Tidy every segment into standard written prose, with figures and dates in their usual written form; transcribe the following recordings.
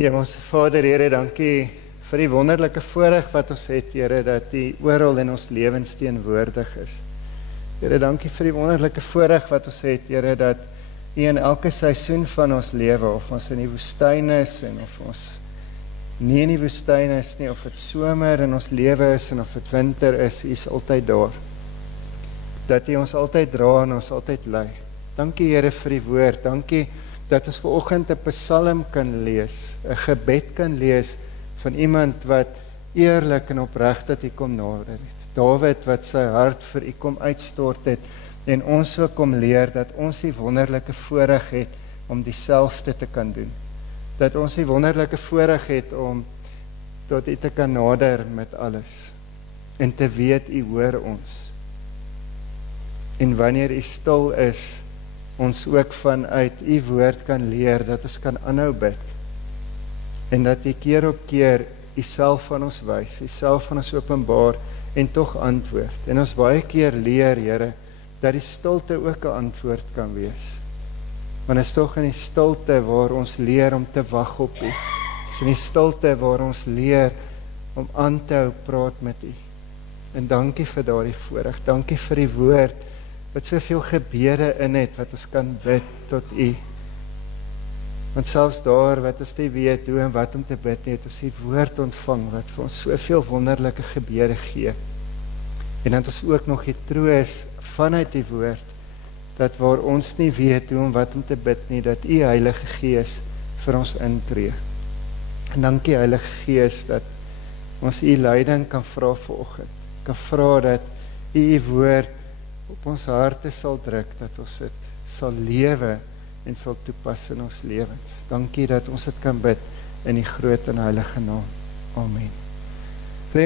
Hemelse Vader, Here, dankie vir die wonderlike voorreg wat ons het, Here, dat U oral in ons lewens teenwoordig is. Here, dankie vir die wonderlike voorreg wat ons het, Here, dat U in elke seisoen van ons lewe, of ons in die woestyn is en of ons nie in die woestyn is nie, of dit somer in ons lewe is en of dit winter is, U is altyd daar. Dat U ons altyd dra en ons altyd lei. Dankie, Here, vir die woord. Dankie dat ons vanoggend 'n psalm kan lees, 'n gebed kan lees van iemand wat eerlik en opreg tot U kom nader het. Dawid wat sy hart vir U kom uitstort het en ons ook kom leer dat ons die wonderlike voorreg het om dieselfde te kan doen. Dat ons die wonderlike voorreg het om tot U te kan nader met alles en te weet U hoor ons. En wanneer U stil is, ons ook vanuit U woord kan leer, dat ons kan aanhou bid. En dat U keer op keer U self aan ons wys, U self aan ons openbaar en tog antwoord. En ons baie keer leer, Here, dat die stilte ook 'n antwoord kan wees. Want is tog in die stilte waar ons leer om te wag op U. Dis in die stilte waar ons leer om aan te hou praat met U. En dankie vir daardie voorreg. Dankie vir die woord wat soveel gebede in het, wat ons kan bid tot U. Want selfs daar wat ons nie weet hoe en wat om te bid, het ons die woord ontvang, wat vir ons soveel wonderlike gebede gee. En dat ons ook nog die troos vanuit die woord, dat waar ons nie weet hoe en wat om te bid nie, dat U Heilige Gees vir ons intree. En dankie Heilige Gees, dat ons U leiding kan vra vanoggend. Kan vra dat U woord op ons harte sal druk, dat ons dit sal lewe en sal toepas in ons lewens. Dankie dat ons dit kan bid in die groot en heilige naam. Amen.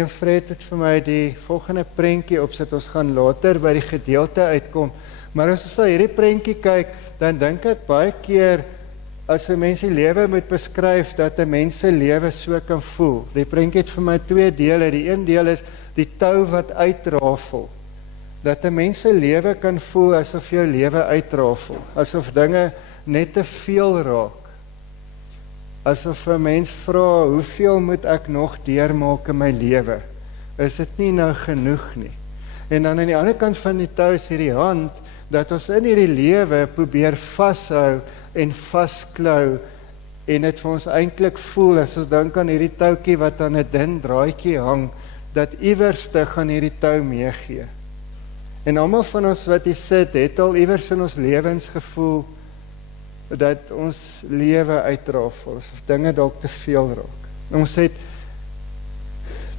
Fred het vir my die volgende prentjie opsit, ons gaan later by die gedeelte uitkom, maar as ons na hierdie prentjie kyk, dan dink ek baie keer, as 'n mens die lewe moet beskryf, dat 'n mens se lewe so kan voel. Die prentjie het vir my twee dele, die een deel is die tou wat uitrafel, dat 'n mens se lewe kan voel asof jou lewe uitrafel, asof dinge net te veel raak. Asof 'n mens vra, hoeveel moet ek nog deurmaak in my lewe? Is dit nie nou genoeg nie? En dan aan die ander kant van die tou is hierdie hand, dat ons in hierdie lewe probeer vashou en vasklou, en dit vir ons eintlik voel, as ons dink aan hierdie toutjie wat aan 'n dun draadjie hang, dat iewerste gaan hierdie tou meegee. En almal van ons wat hier sit, het al iewers in ons lewens gevoel dat ons lewe uitrafel, of dinge dalk te veel raak. En ons het,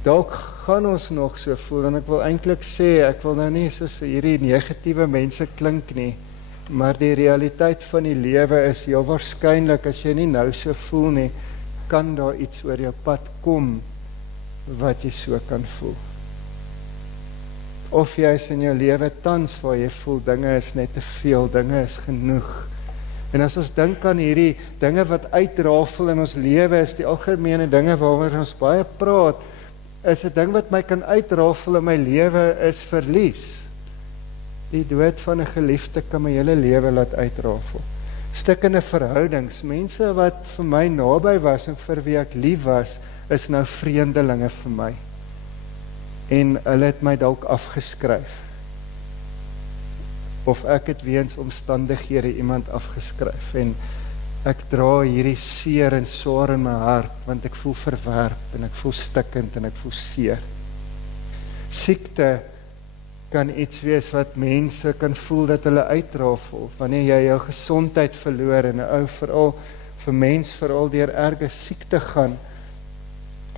dalk gaan ons nog so voel, en ek wil eintlik sê, ek wil nou nie soos hierdie negatiewe mense klink nie, maar die realiteit van die lewe is heel waarskynlik, as jy nie nou so voel nie, kan daar iets oor jou pad kom, wat jy so kan voel. Of jy is in jou lewe tans waar jy voel, dinge is net te veel, dinge is genoeg. En as ons dink aan hierdie dinge wat uitrafel in ons lewe, is die algemene dinge waaroor ons baie praat, is 'n ding wat my kan uitrafel in my lewe is verlies. Die dood van 'n geliefde kan my hele lewe laat uitrafel. Stukkende verhoudings, mense wat vir my naby was en vir wie ek lief was, is nou vreemdelinge vir my. En hulle het my dalk afgeskryf. Of ek het weens omstandighede iemand afgeskryf. En ek dra hierdie seer en swaar in my hart, want ek voel verwerp, en ek voel stikkend, en ek voel seer. Siekte kan iets wees wat mense kan voel dat hulle uitrafel, wanneer jy jou gesondheid verloor, en 'n ou vir mens veral deur erge siekte gaan,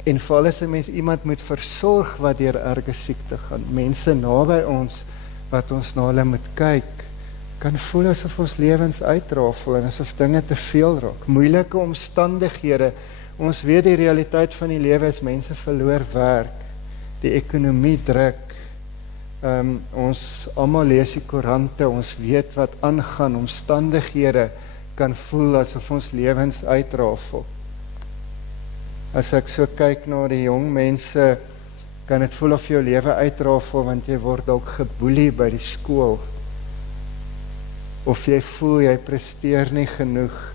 en veral as 'n mens iemand moet versorg wat deur erge siekte gaan, mense naby ons, wat ons na hulle moet kyk, kan voel asof ons lewens uitrafel, en asof dinge te veel raak, moeilike omstandighede, ons weet die realiteit van die lewe is, mense verloor werk, die ekonomie druk, ons almal lees die koerante, ons weet wat aangaan, omstandighede kan voel asof ons lewens uitrafel. As ek so kyk na die jong mense, kan dit voel of jou lewe uitrafel, want jy word dalk geboelie by die skool. Of jy voel jy presteer nie genoeg,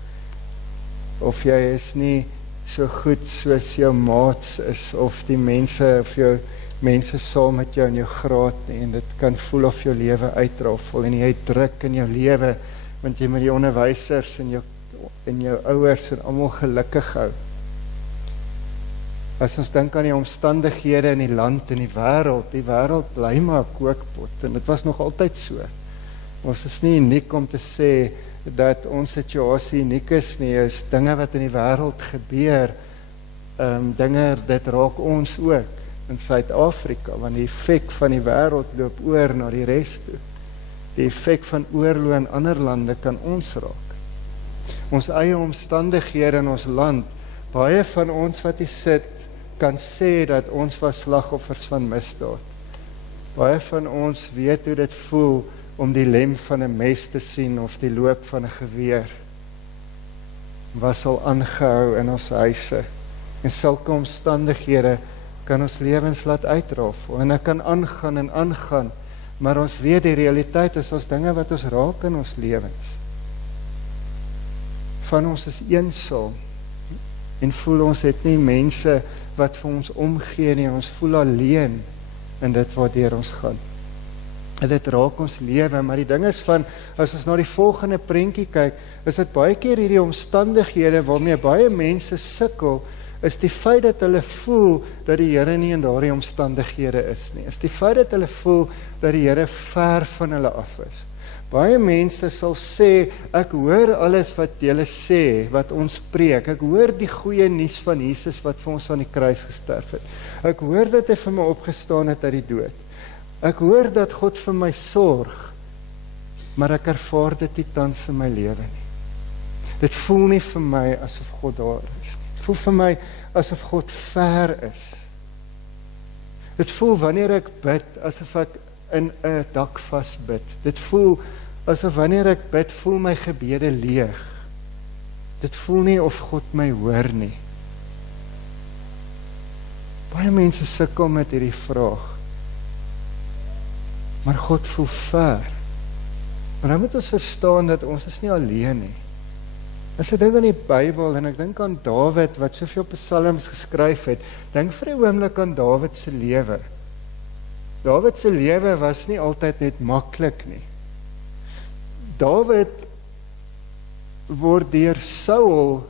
of jy is nie so goed soos jou maats is, of die mense, of jou mense saam met jou in jou graad nie, en dit kan voel of jou lewe uitrafel, en jy druk in jou lewe, want jy moet die onderwysers en jou ouers en almal gelukkig hou. As ons dink aan die omstandighede in die land en die wêreld bly maar 'n kookpot, en dit was nog altyd so. Ons is nie uniek om te sê dat ons situasie uniek is nie, is dinge wat in die wêreld gebeur, dinge, dit raak ons ook in Suid-Afrika, want die effek van die wêreld loop oor na die res toe. Die effek van oorlog in ander lande kan ons raak. Ons eie omstandighede in ons land, baie van ons wat hier sit, kan sê dat ons was slagoffers van misdaad. Baie van ons weet hoe dit voel om die lem van 'n mes te sien of die loop van 'n geweer. Was al aangehou in ons huise. En sulke omstandighede kan ons lewens laat uitrafel. En dit kan aangaan en aangaan, maar ons weet die realiteit is ons dinge wat ons raak in ons lewens. Van ons is eensaam en voel ons het nie mense wat vir ons omgee nie, ons voel alleen in dit waardeur ons gaan. En dit raak ons lewe, maar die ding is van, as ons na die volgende prentjie kyk, is dit baie keer hierdie omstandighede waarmee baie mense sukkel, is die feit dat hulle voel dat die Here nie in daardie omstandighede is nie. Is die feit dat hulle voel dat die Here ver van hulle af is. Baie mense sal sê, ek hoor alles wat julle sê, wat ons preek. Ek hoor die goeie nuus van Jesus wat vir ons aan die kruis gesterf het. Ek hoor dat hy vir my opgestaan het uit die dood. Ek hoor dat God vir my sorg, maar ek ervaar dit nie tans in my lewe nie. Dit voel nie vir my asof God daar is nie. Dit voel vir my asof God ver is. Dit voel wanneer ek bid, asof ek in 'n dak vasbid. Dit voel asof wanneer ek bid, voel my gebede leeg. Dit voel nie of God my hoor nie. Baie mense sukkel met hierdie vraag. Maar God voel ver. Maar nou moet ons verstaan dat ons is nie alleen nie. As ek dink aan die Bybel en ek dink aan Dawid wat soveel psalms geskryf het, dink vir 'n oomblik aan Dawid se lewe. Dawid se lewe was nie altyd net maklik nie. Dawid word deur Saul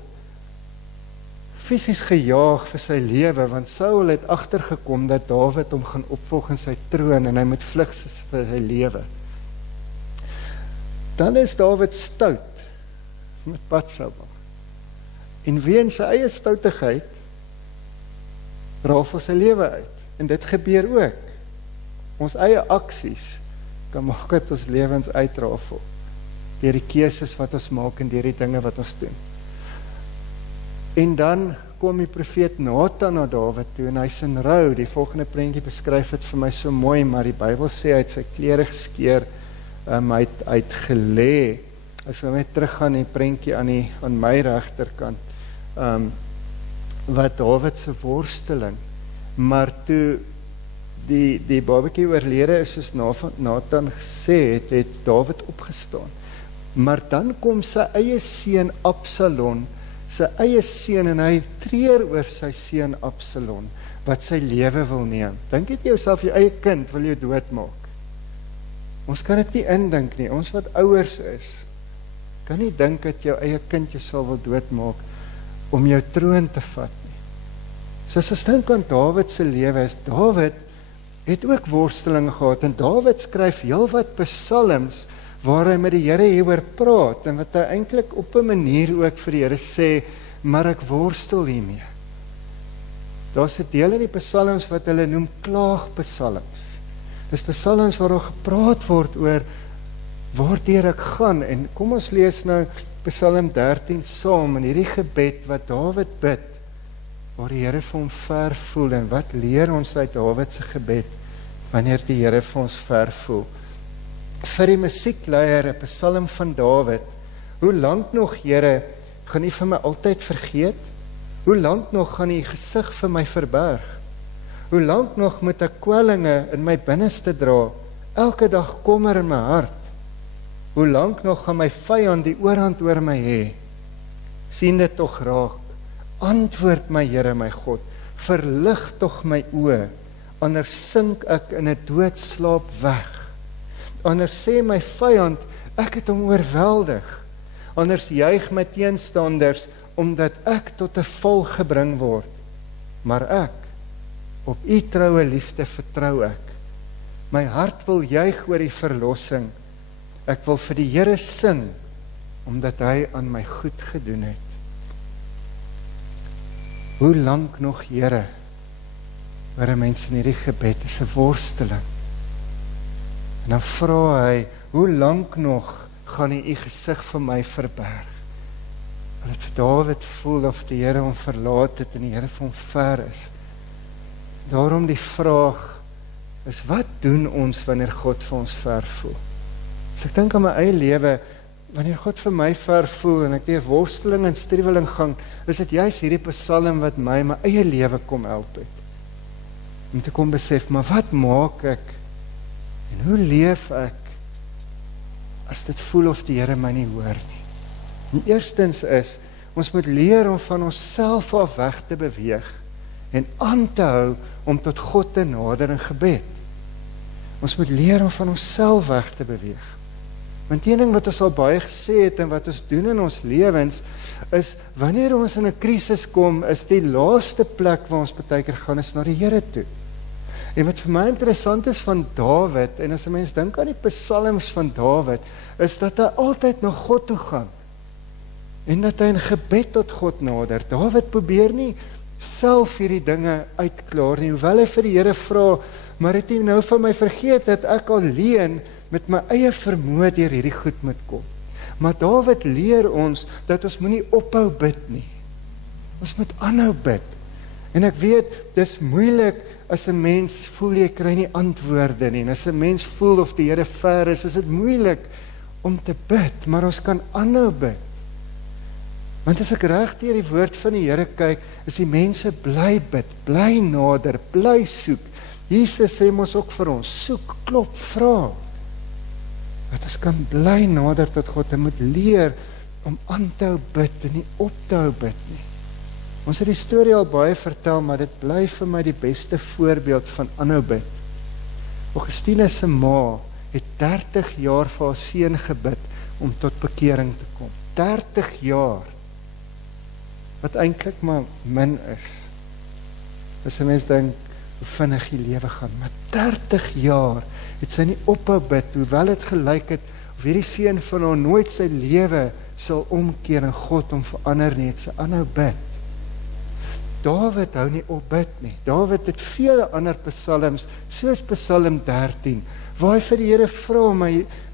fisies gejaag vir sy lewe, want Saul het agtergekom dat Dawid hom gaan opvolg in sy troon en hy moet vlug vir sy lewe. Dan is Dawid stout met Batsheba. En weens sy eie stoutigheid raaf sy lewe uit. En dit gebeur ook. Ons eie aksies kan maak dat ons lewens uitrafel deur die keuses wat ons maak en deur die dinge wat ons doen. En dan kom die profeet Nathan na Dawid toe en hy's in rou. Die volgende prentjie beskryf dit vir my so mooi, maar die Bybel sê hy het sy klere geskeur, hy het gelê. As we net teruggaan die prentjie aan my regterkant, wat Dawid se worsteling, maar toe die babatjie oorlede is, soos Nathan gesê het Dawid opgestaan. Maar dan kom sy eie seun Absalom, sy eie seun, en hy treur oor sy seun Absalom, wat sy lewe wil neem. Dink jy jouself, jou eie kind wil jou doodmaak? Ons kan dit nie indink nie, ons wat ouers is, kan nie dink dat jou eie kind jou sal wil doodmaak, om jou troon te vat nie. So as ons dink aan Dawid se lewe, is Dawid het ook worsteling gehad, en Dawid skryf heelwat psalms, waar hy met die Here hieroor praat, en wat hy eintlik op 'n manier ook vir die Here sê, maar ek worstel hiermee. Daar's 'n deel in die psalms wat hulle noem klaagpsalms. Dis psalms waar daar gepraat word oor waardeur ek gaan, en kom ons lees nou Psalm 13 saam, en hierdie gebed wat Dawid bid, waar die Here vir hom ver voel, en wat leer ons uit Dawid se gebed, wanneer die Here vir ons ver voel. Vir die musiekleier, 'n psalm van Dawid, hoe lank nog, Here, gaan U vir my altyd vergeet? Hoe lank nog gaan U gesig vir my verberg? Hoe lank nog moet ek kwellinge in my binneste dra, elke dag kommer in my hart? Hoe lank nog gaan my vyand die oorhand oor my hê? Sien dit tog raak, Antwoord my Here my God, verlig tog my oë, anders sink ek in 'n doodslaap weg. Anders sê my vyand, ek het hom oorweldig. Anders juig my teenstanders, omdat ek tot 'n val gebring word. Maar ek, op u troue liefde vertrou ek. My hart wil juig oor die verlossing. Ek wil vir die Here sing, omdat hy aan my goed gedoen het. Hoe lank nog, Here? Waar 'n mens in hierdie gebed is 'n worsteling. En dan vra hy, hoe lank nog gaan hy u gesig vir my verberg? En dit vir Dawid voel of die Here hom verlaat het en die Here vir hom ver is. Daarom die vraag is, wat doen ons wanneer God vir ons ver voel? As ek dink aan my eie lewe, wanneer God vir my ver voel en ek deur worsteling en struweling gaan, is dit juist hierdie psalm wat my eie lewe kom help het. Om te kom besef, maar wat maak ek en hoe leef ek as dit voel of die Here my nie hoor nie? En eerstens is, ons moet leer om van onsself af weg te beweeg en aan te hou om tot God te nader in gebed. Ons moet leer om van onsself weg te beweeg. Want een ding wat ons al baie gesê het en wat ons doen in ons lewens, is wanneer ons in 'n krisis kom, is die laaste plek waar ons baie keer gaan is na die Here toe. En wat vir my interessant is van Dawid, en as 'n mens dink aan die psalms van Dawid, is dat hy altyd na God toe gaan. En dat hy in gebed tot God nader. Dawid probeer nie self hierdie dinge uitklaar nie, hoewel hy vir die Here vra, maar het hy nou van my vergeet dat ek alleen met my eie vermoë deur hierdie goed moet kom. Maar Dawid leer ons dat ons moenie ophou bid nie. Ons moet aanhou bid. En ek weet, dis moeilik as 'n mens voel jy kry nie antwoorde nie. En as 'n mens voel of die Here ver is dit moeilik om te bid, maar ons kan aanhou bid. Want as ek reg deur die woord van die Here kyk, is die mense bly bid, bly nader, bly soek. Jesus sê mos ook vir ons, soek, klop, vra. Dat ons kan bly nader tot God en moet leer om aan te hou bid en nie op te hou bid nie. Ons het die storie al baie vertel, maar dit bly vir my die beste voorbeeld van aanhou bid. Augustine se ma het 30 jaar vir haar seun gebid om tot bekering te kom. 30 jaar. Wat eintlik maar min is. As 'n mens dink hoe vinnig die lewe gaan, maar 30 jaar het sy nie ophou bid, hoewel dit gelyk het of hierdie seun van haar nooit sy lewe sal omkeer en God hom verander nie, het sy aanhou bid. Dawid hou nie op bid nie. Dawid het vele ander psalms, soos Psalm 13, waar hy vir die Here vra,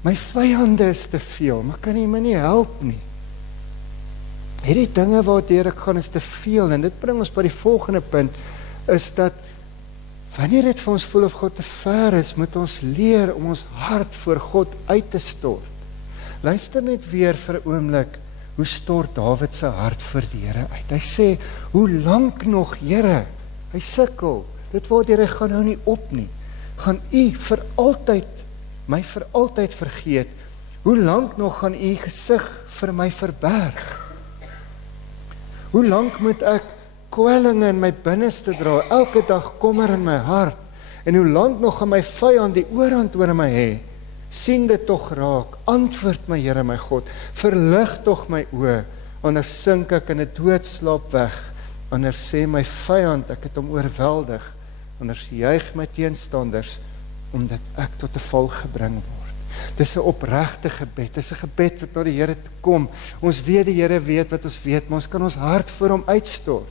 my vyande is te veel, maar kan hy my nie help nie? Hierdie dinge waardeur ek gaan is te veel, en dit bring ons by die volgende punt, is dat wanneer dit vir ons voel of God te ver is, moet ons leer om ons hart voor God uit te stort. Luister net weer vir 'n oomblik, hoe stort Dawid se hart vir die Here uit? Hy sê, hoe lank nog, Here? Hy sukkel, dit waardeur hy gaan nou nie op nie. Gaan u vir altyd, my vir altyd vergeet? Hoe lank nog gaan u gesig vir my verberg? Hoe lank moet ek kwellinge in my binneste dra, elke dag kommer in my hart? En hoe lank nog gaan my vyand die oorhand oor my hê? Sien dit tog raak, antwoord my Here my God, verlig tog my oë, anders sink ek in 'n doodslaap weg, anders sê my vyand, ek het hom oorweldig, anders juig my teenstanders, omdat ek tot 'n val gebring word. Dis 'n opregte gebed, dis 'n gebed wat na die Here toe kom. Ons weet die Here weet wat ons weet, maar ons kan ons hart voor hom uitstort.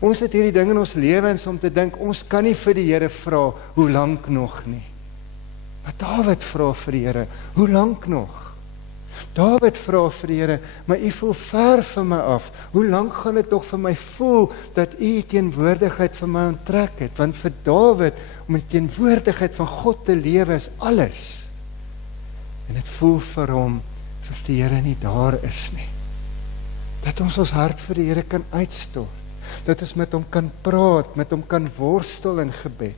Ons het hierdie ding in ons lewens om te dink, ons kan nie vir die Here vra, hoe lank nog nie. Maar Dawid vra vir die Here, hoe lank nog? Dawid vra vir die Here, maar u voel ver van my af. Hoe lank gaan dit nog vir my voel dat u teenwoordigheid vir my onttrek het? Want vir Dawid, om die teenwoordigheid van God te lewe is alles. En dit voel vir hom asof die Here nie daar is nie. Dat ons hart vir die Here kan uitstort. Dat ons met hom kan praat, met hom kan worstel in gebed.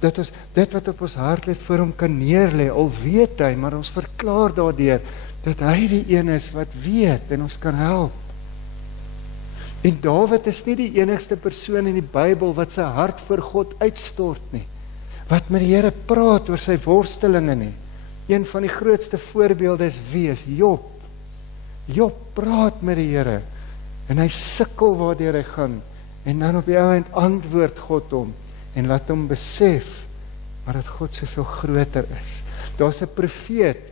Dat ons dit wat op ons hart lê voor hom kan neerlê, al weet hy, maar ons verklaar daardeur dat hy die een is wat weet en ons kan help. En Dawid is nie die enigste persoon in die Bybel wat sy hart vir God uitstort nie, wat met die Here praat oor sy worstelinge nie. Een van die grootste voorbeelde is wie? Is Job. Job praat met die Here, en hy sukkel waardeur hy gaan, en dan op die einde antwoord God hom, en laat hom besef, maar dat God soveel groter is. Daar's 'n profeet,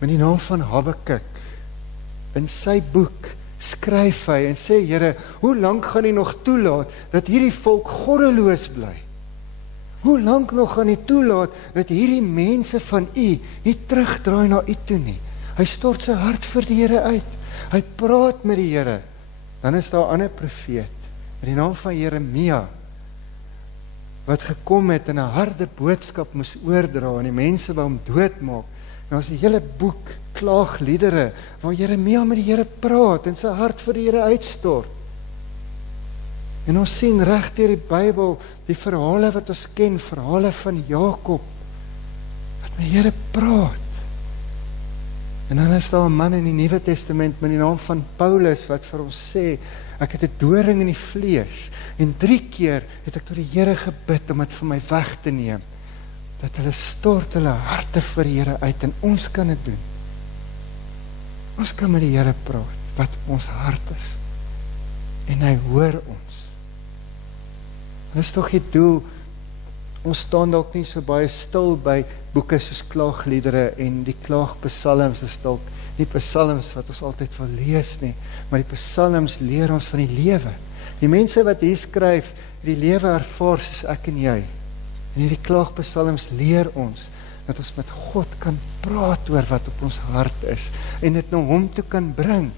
met die naam van Habakuk, in sy boek, skryf hy en sê, Here, hoe lank gaan U nog toelaat, dat hierdie volk goddeloos bly? Hoe lank nog gaan U toelaat, dat hierdie mense van U, nie terugdraai na U toe nie? Hy stort sy hart vir die Here uit, hy praat met die Here. Dan is daar 'n ander profeet, met die naam van Jeremia, wat gekom het en 'n harde boodskap moes oordra, en die mense wou hom doodmaak. Nou is 'n hele boek, klaagliedere, waar Jeremia met die Here praat, en sy hart vir die Here uitstort. En ons sien reg deur die Bybel, die verhale wat ons ken, verhale van Jakob, wat met die Here praat. En dan is daar 'n man in die Nuwe Testament met die naam van Paulus wat vir ons sê, ek het 'n doring in die vlees, en 3 keer het ek tot die Here gebid om dit vir my weg te neem, dat hulle stort hulle harte vir die Here uit, en ons kan dit doen. Ons kan met die Here praat, wat ons hart is, en hy hoor ons. Dit is tog die doel. Ons staan dalk nie so baie stil by boeke soos klaagliedere en die klaagpsalms is dalk nie psalms wat ons altyd wil lees nie, maar die psalms leer ons van die lewe. Die mense wat hier skryf, die lewe ervaar soos ek en jy. En hierdie klaagpsalms leer ons dat ons met God kan praat oor wat op ons hart is en dit na hom toe kan bring.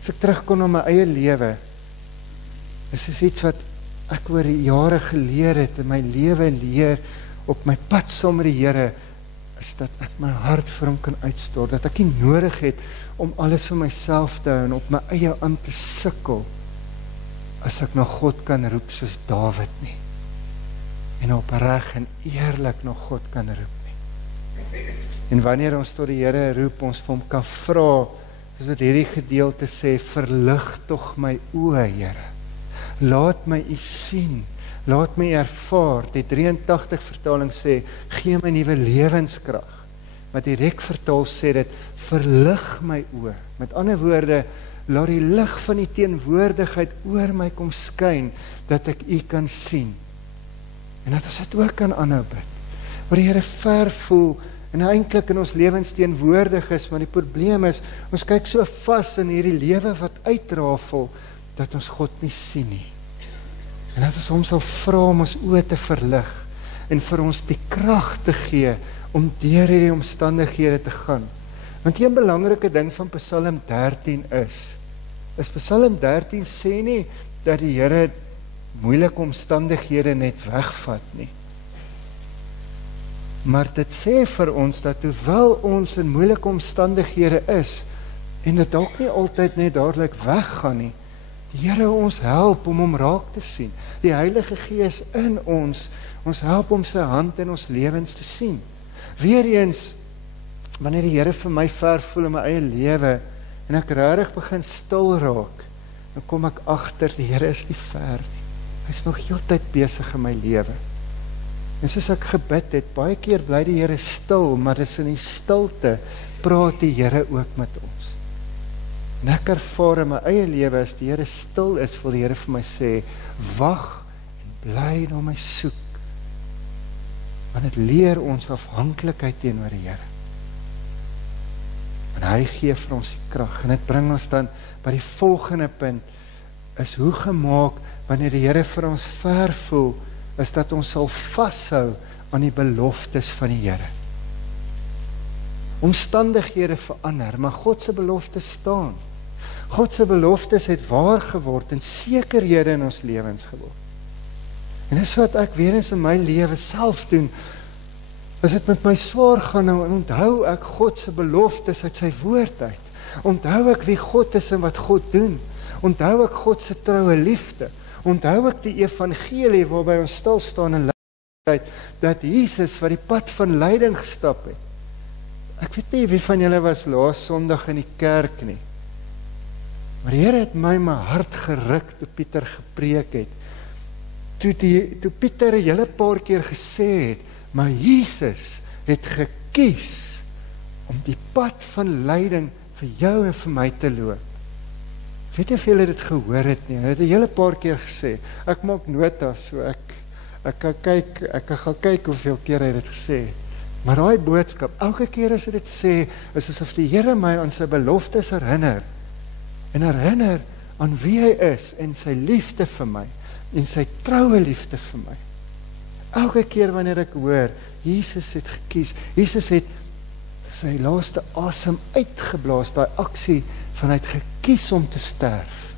As ek terugkom na my eie lewe, is iets wat ek oor die jare geleer het in my lewe leer op my pad saam met die Here, is dat ek my hart vir hom kan uitstort, dat ek nie nodig het om alles vir myself te hou en op my eie aan te sukkel, as ek na God kan roep soos Dawid nie, en opreg en eerlik na God kan roep nie. En wanneer ons tot die Here roep, ons vir hom kan vra, soos dit hierdie gedeelte sê, verlig tog my oë, Here. Laat my U sien, laat my ervaar. Die 83 vertaling sê, gee my nuwe lewenskrag. Wat direk vertaal sê dit, verlig my oë. Met ander woorde, laat die lig van die teenwoordigheid oor my kom skyn, dat ek U kan sien. En dat ons dit ook kan aanhou bid. Waar die Here ver voel, en eintlik in ons lewens teenwoordig is, maar die probleem is, ons kyk so vas in hierdie lewe wat uitrafel, dat ons God nie sien nie. En dat ons hom sal vra om ons oë te verlig, en vir ons die krag te gee, om deur hierdie omstandighede te gaan. Want een belangrike ding van Psalm 13 is Psalm 13 sê nie, dat die Here moeilike omstandighede net wegvat nie. Maar dit sê vir ons, dat hoewel ons in moeilike omstandighede is, en dit dalk nie altyd net dadelik weggaan nie, die Here ons help om hom raak te sien. Die Heilige Gees in ons help om sy hand in ons lewens te sien. Weereens, wanneer die Here vir my ver voel in my eie lewe, en ek regtig begin stil raak, dan kom ek agter, die Here is nie ver nie. Hy is nog heeltyd besig in my lewe. En soos ek gebid het, baie keer bly die Here stil, maar dis in die stilte, praat die Here ook met ons. En ek ervaar in my eie lewe, as die Here stil is, wil die Here vir my sê, wag en bly na my soek. Want dit leer ons afhanklikheid teenoor die Here. En hy gee vir ons die krag. En dit bring ons dan by die volgende punt, is hoe gemaak, wanneer die Here vir ons ver voel, is dat ons sal vashou aan die beloftes van die Here. Omstandighede verander, maar God se beloftes staan. God se beloftes het waar geword en sekerhede in ons lewens geword. En dis wat ek weer eens in my lewe self doen, as dit met my swaar gaan, nou onthou ek God se beloftes uit sy woord uit. Onthou ek wie God is en wat God doen. Onthou ek God se troue liefde. Onthou ek die evangelie waarby ons stil staan en leid, dat Jesus wat die pad van lyding gestap het. Ek weet nie wie van julle was laas Sondag in die kerk nie. Maar die Here het my hart geruk toe Pieter gepreek het. Toe Pieter 'n hele paar keer gesê het, maar Jesus het gekies om die pad van lyding vir jou en vir my te loop. Ek weet nie of julle dit gehoor het nie. Hy het 'n hele paar keer gesê. Ek maak notas, so ek gaan kyk hoeveel keer hy dit gesê het. Maar daai boodskap, elke keer as hy dit sê, is asof die Here my aan sy beloftes herinner. En herinner aan wie hy is en sy liefde vir my en sy troue liefde vir my. Elke keer wanneer ek hoor, Jesus het gekies, Jesus het sy laaste asem uitgeblaas, daai aksie van hy het gekies om te sterf.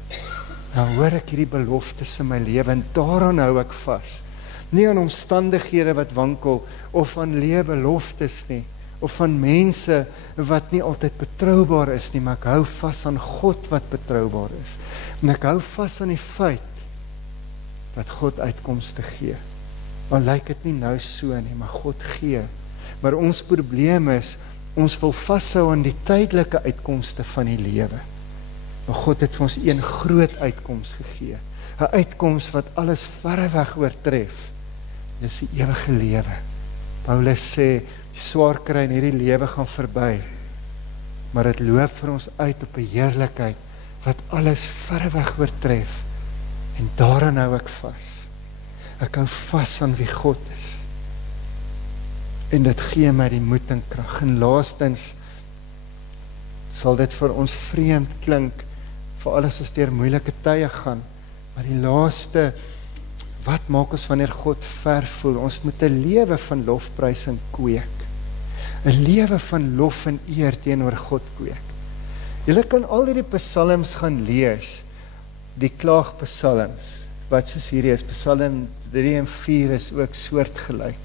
Nou hoor ek hierdie beloftes in my lewe en daaraan hou ek vas. Nie aan omstandighede wat wankel of aan leë beloftes nie, of van mense wat nie altyd betroubaar is nie, maar ek hou vas aan God wat betroubaar is. En ek hou vas aan die feit dat God uitkomste gee. Al lyk dit nie nou so nie, maar God gee. Maar ons probleem is, ons wil vashou aan die tydelike uitkomste van die lewe. Maar God het vir ons een groot uitkoms gegee. 'n Uitkoms wat alles verreweg oortref. Dis die ewige lewe. Paulus sê, die swaar kry in hierdie lewe gaan verby, maar dit loop vir ons uit op 'n heerlikheid wat alles verreweg oortref. En daaraan hou ek vas. Ek hou vas aan wie God is. En dit gee my die moed en krag. En laastens sal dit vir ons vreemd klink, veral as ons deur moeilike tye gaan, maar die laaste, wat maak ons wanneer God ver voel? Ons moet 'n lewe van lofprysing kweek. 'n Lewe van lof en eer teenoor God kweek. Julle kan al hierdie psalms gaan lees, die klaagpsalms, wat soos hierdie is, Psalm 3 en 4 is ook soortgelyk,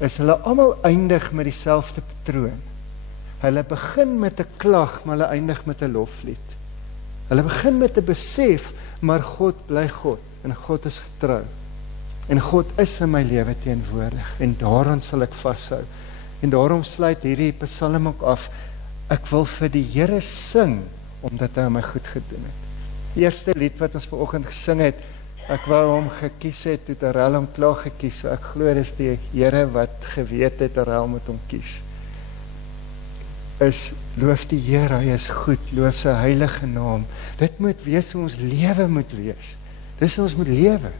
is hulle almal eindig met dieselfde patroon. Hulle begin met 'n klag, maar hulle eindig met 'n loflied. Hulle begin met 'n besef, maar God bly God, en God is getrou. En God is in my lewe teenwoordig, en daaraan sal ek vashou. En daarom sluit hierdie psalm ook af, ek wil vir die Here sing, omdat hy my goed gedoen het. Die eerste lied wat ons vanoggend gesing het, ek wou hom gekies het, toe Terrell hom klaar gekies, so ek glo dis die Here wat geweet het, Terrell moet hom kies. Is, loof die Here, hy is goed, loof sy heilige naam. Dit moet wees hoe ons lewe moet wees. Dis hoe ons moet lewe.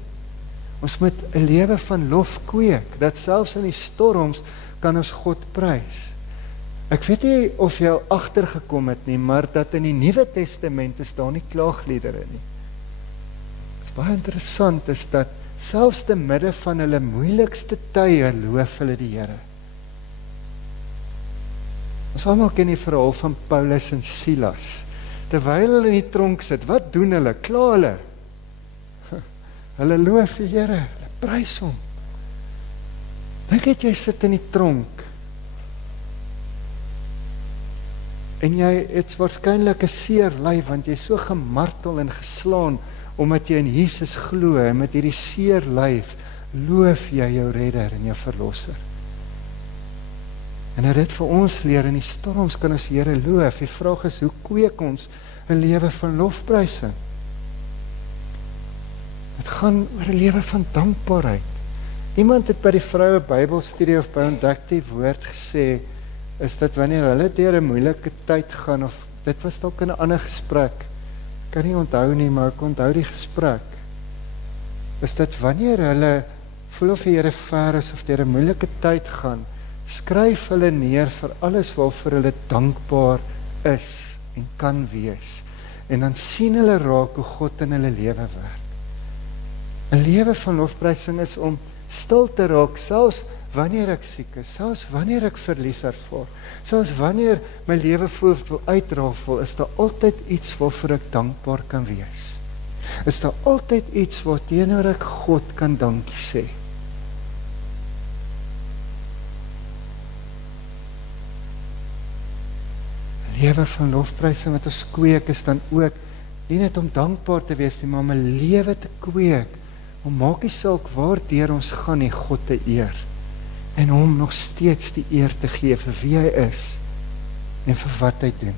Ons moet 'n lewe van lof kweek, dat selfs in die storms kan ons God prys. Ek weet nie of jy al agtergekom het nie, maar dat in die Nuwe Testament is daar nie klaagliedere nie. Wat baie interessant is dat selfs te midde van hulle moeilikste tye loof hulle die Here. Ons almal ken die verhaal van Paulus en Silas. Terwyl hulle in die tronk sit, wat doen hulle? Kla hulle. Hulle loof die Here, hulle prys hom. Dink jy sit in die tronk en jy het waarskynlik 'n seer lyf, want jy is so gemartel en geslaan omdat jy in Jesus glo, en met hierdie seer lyf loof jy jou redder en jou verlosser. En dit vir ons leer, in die storms kan ons Here loof. Die vraag is, hoe kweek ons 'n lewe van lofprysing? Het gaan oor 'n lewe van dankbaarheid. Iemand het by die vroue Bybelstudie of by Ontdek die Woord gesê, is dat wanneer hulle deur 'n moeilike tyd gaan, of dit was dalk in 'n ander gesprek, ek kan nie onthou nie, maar ek onthou die gesprek, is dat wanneer hulle voel of die Here ver is of deur 'n moeilike tyd gaan, skryf hulle neer vir alles waarvoor hulle dankbaar is en kan wees. En dan sien hulle raak hoe God in hulle lewe werk. 'n Lewe van lofprysing is om stil te raak, selfs wanneer ek siek is, selfs wanneer ek verlies ervaar, selfs wanneer my lewe voel of wil uitrafel, is daar altyd iets waarvoor ek dankbaar kan wees. Is daar altyd iets waarteenoor ek God kan dankie sê. Lewe van lofprysing wat ons kweek is dan ook nie net om dankbaar te wees nie, maar om 'n lewe te kweek, om maak nie saak waardeur ons gaan nie, God te eer en hom nog steeds die eer te gee vir wie hy is en vir wat hy doen.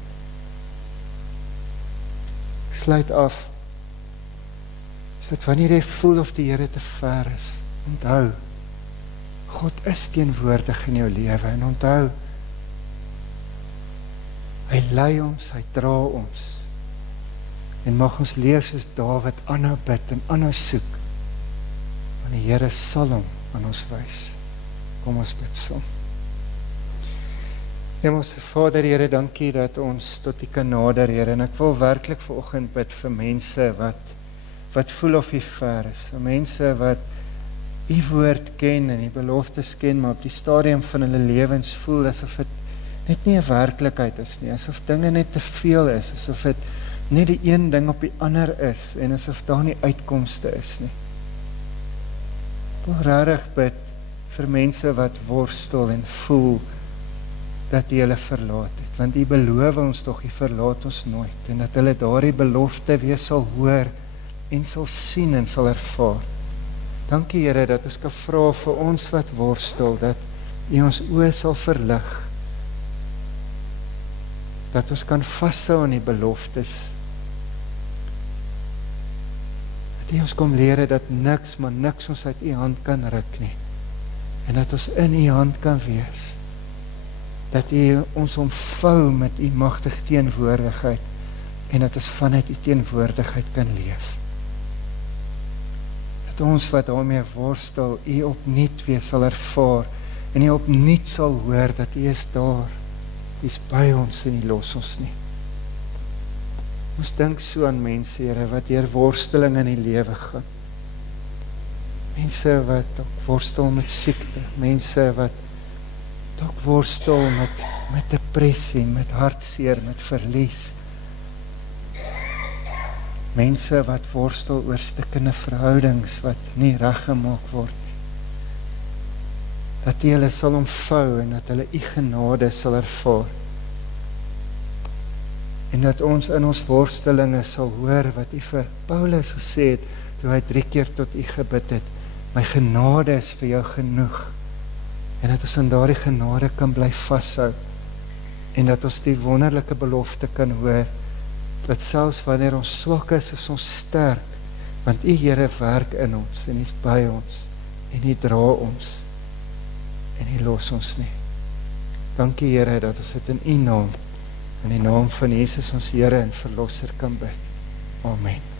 sluit af, is dat wanneer jy voel of die Here te ver is, onthou, God is teenwoordig in jou lewe, en onthou, hy lei ons, hy dra ons, en mag ons leer soos Dawid aanhou bid en aanhou soek, want die Here sal hom aan ons wys. Kom ons bid saam. Hemelse Vader, Here, dankie dat ons tot U kan nader, Here, en ek wil werklik vanoggend bid vir mense wat voel of U ver is, vir mense wat U woord ken en die beloftes ken, maar op die stadium van hulle lewens voel asof dit net nie 'n werklikheid is nie, asof dinge net te veel is, asof dit net die een ding op die ander is, en asof daar nie uitkomste is nie. Ek wil regtig bid vir mense wat worstel en voel dat U hulle verlaat het, want U beloof ons tog, U verlaat ons nooit, en dat hulle daardie belofte weer sal hoor, en sal sien en sal ervaar. Dankie Here dat ons kan vra vir ons wat worstel, dat U ons oë sal verlig, dat ons kan vashou aan die beloftes, dat U ons kom leer dat niks, maar niks ons uit U hand kan ruk nie, en dat ons in U hand kan wees, dat U ons omvou met U magtige teenwoordigheid, en dat ons vanuit U teenwoordigheid kan leef. Dat ons wat daarmee worstel, U opnuut weer sal ervaar, en U opnuut sal hoor, dat U is daar, U is by ons en U los ons nie. Ons dink so aan mense, Here, wat deur worsteling in die lewe gaan. Mense wat ook worstel met siekte, mense wat ook worstel met depressie, met hartseer, met verlies. Mense wat worstel oor stukkende verhoudings wat nie reggemaak word nie. Dat U hulle sal omvou en dat hulle U genade sal ervaar. En dat ons in ons worstelinge sal hoor wat U vir Paulus gesê het, toe hy 3 keer tot U gebid het, my genade is vir jou genoeg. En dat ons in daardie genade kan bly vashou, en dat ons die wonderlike belofte kan hoor, dat selfs wanneer ons swak is ons sterk, want U Here werk in ons, en U is by ons, en U dra ons, en U los ons nie. Dankie Here dat ons dit in U naam, in die naam van Jesus ons Here en Verlosser kan bid. Amen.